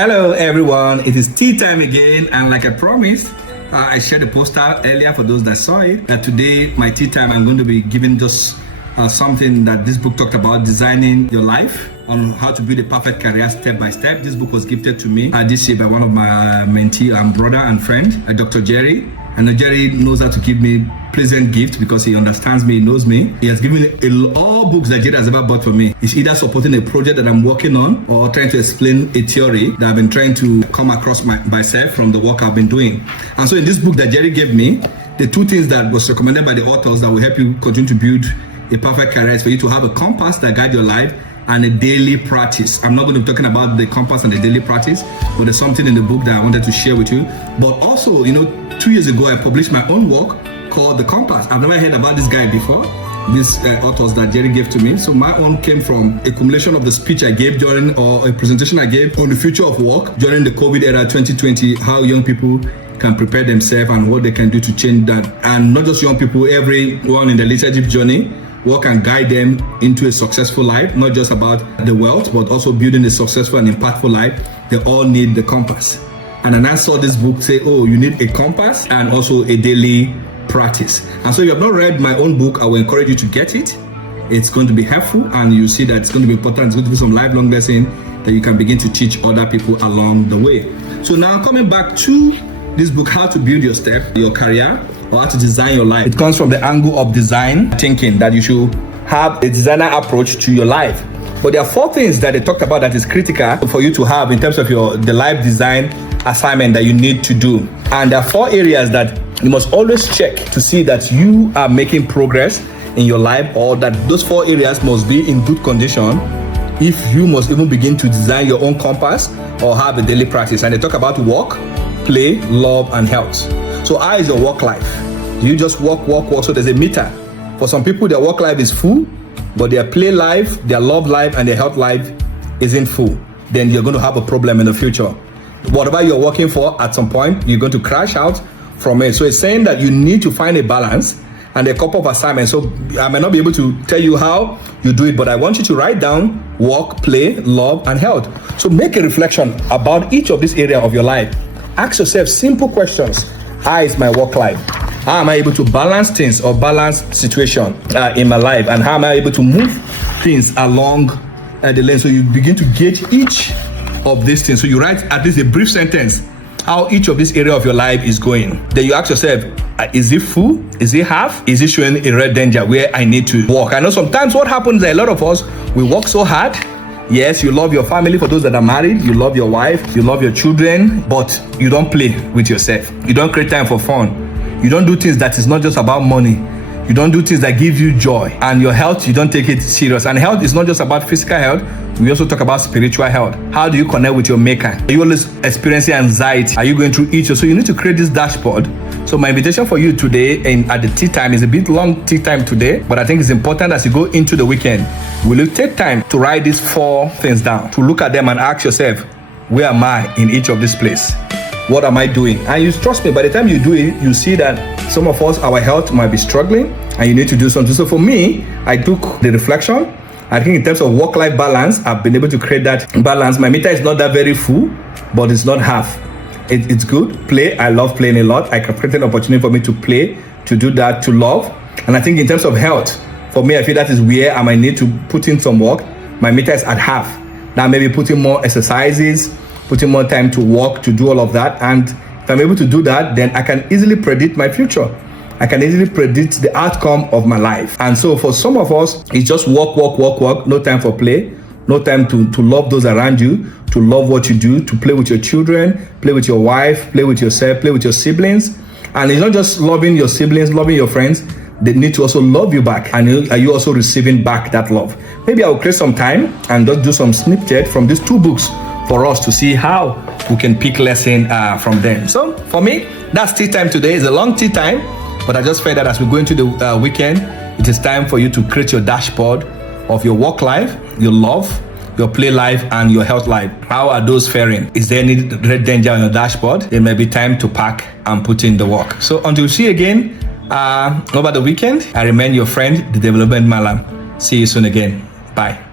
Hello everyone, it is tea time again, and like I promised, I shared a poster earlier for those that saw it, that today, my tea time, I'm going to be giving just something that this book talked about, designing your life, on how to build a perfect career step by step. This book was gifted to me this year by one of my mentee and brother and friend, Dr. Jerry. I know Jerry knows how to give me pleasant gifts because he understands me, he knows me. He has given all books that Jerry has ever bought for me. It's either supporting a project that I'm working on or trying to explain a theory that I've been trying to come across myself from the work I've been doing. And so in this book that Jerry gave me, the two things that was recommended by the authors that will help you continue to build a perfect career is for you to have a compass that guides your life and a daily practice. I'm not going to be talking about the compass and the daily practice, but there's something in the book that I wanted to share with you. But also, 2 years ago, I published my own work called The Compass. I've never heard about this guy before, these authors that Jerry gave to me. So my own came from accumulation of the speech I gave during, or a presentation I gave on the future of work during the COVID era 2020, how young people can prepare themselves and what they can do to change that. And not just young people, everyone in the leadership journey, what can guide them into a successful life, not just about the wealth, but also building a successful and impactful life. They all need the compass. And then I saw this book say, oh, you need a compass and also a daily practice. And so if you have not read my own book, I will encourage you to get it. It's going to be helpful, and you see that it's going to be important. It's going to be some lifelong lesson that you can begin to teach other people along the way. So now coming back to this book, How to Build Your Step, Your Career, or How to Design Your Life. It comes from the angle of design thinking, that you should have a designer approach to your life. But there are 4 things that they talked about that is critical for you to have in terms of the life design assignment that you need to do. And there are 4 areas that you must always check to see that you are making progress in your life, or that those 4 areas must be in good condition if you must even begin to design your own compass or have a daily practice. And they talk about work, play, love, and health. So how is your work life? Do you just work? So there's a meter. For some people, their work life is full, but their play life, their love life, and their health life isn't full. Then you're going to have a problem in the future. Whatever you're working for, at some point, you're going to crash out from it. So it's saying that you need to find a balance and a couple of assignments. So I may not be able to tell you how you do it, but I want you to write down work, play, love, and health. So make a reflection about each of these areas of your life. Ask yourself simple questions. How is my work life? How am I able to balance things or balance situation in my life? And how am I able to move things along the lane? So you begin to gauge each of these things. So you write at least a brief sentence how each of this area of your life is going. Then you ask yourself, is it full? Is it half? Is it showing a red danger where I need to work? I know sometimes what happens is a lot of us, we work so hard. Yes, you love your family. For those that are married, you love your wife, you love your children, but you don't play with yourself. You don't create time for fun. You don't do things that is not just about money. You don't do things that give you joy. And your health, you don't take it serious. And health is not just about physical health. We also talk about spiritual health. How do you connect with your maker? Are you always experiencing anxiety? Are you going through each? So you need to create this dashboard. So my invitation for you today at the tea time is a bit long tea time today, but I think it's important as you go into the weekend, will you take time to write these 4 things down, to look at them and ask yourself, where am I in each of these places? What am I doing? And you trust me, by the time you do it, you see that some of us, our health might be struggling and you need to do something. So for me, I took the reflection. I think in terms of work-life balance, I've been able to create that balance. My meter is not that very full, but it's not half. It's good. Play, I love playing a lot. I can create an opportunity for me to play, to do that, to love. And I think in terms of health, for me, I feel that is where I might need to put in some work. My meter is at half. Now maybe putting more exercises, putting more time to walk, to do all of that. And if I'm able to do that, then I can easily predict my future. I can easily predict the outcome of my life. And so for some of us, it's just work, no time for play, no time to love those around you, to love what you do, to play with your children, play with your wife, play with yourself, play with your siblings. And it's not just loving your siblings, loving your friends, they need to also love you back. And are you also receiving back that love? Maybe I'll create some time and just do some snippet from these 2 books for us to see how we can pick lesson from them. So for me, that's tea time today. It's a long tea time, but I just felt that as we go into the weekend, it is time for you to create your dashboard of your work life, your love, your play life, and your health life. How are those faring? Is there any red danger on your dashboard? It may be time to pack and put in the work. So until we see you again over the weekend, I remain your friend, the Development Malam. See you soon again. Bye.